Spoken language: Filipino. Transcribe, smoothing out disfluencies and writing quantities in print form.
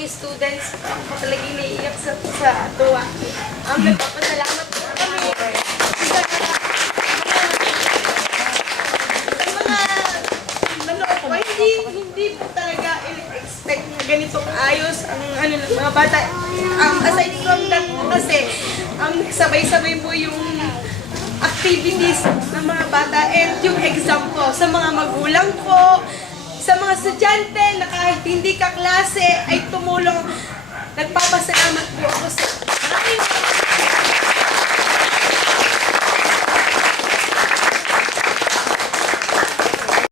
mga students, ako talaga iniiyak sa tuwa. Nagpapasalamat po kami sa mga nanood po. Hindi po talaga expect na ganitong ayos ang ng mga bata. Aside from that kasi, nagsabay-sabay po yung activities ng mga bata and yung exam po sa mga magulang po, sa mga estudyante na kahit hindi kaklase ay tumulong. Nagpapasalamat po ako sa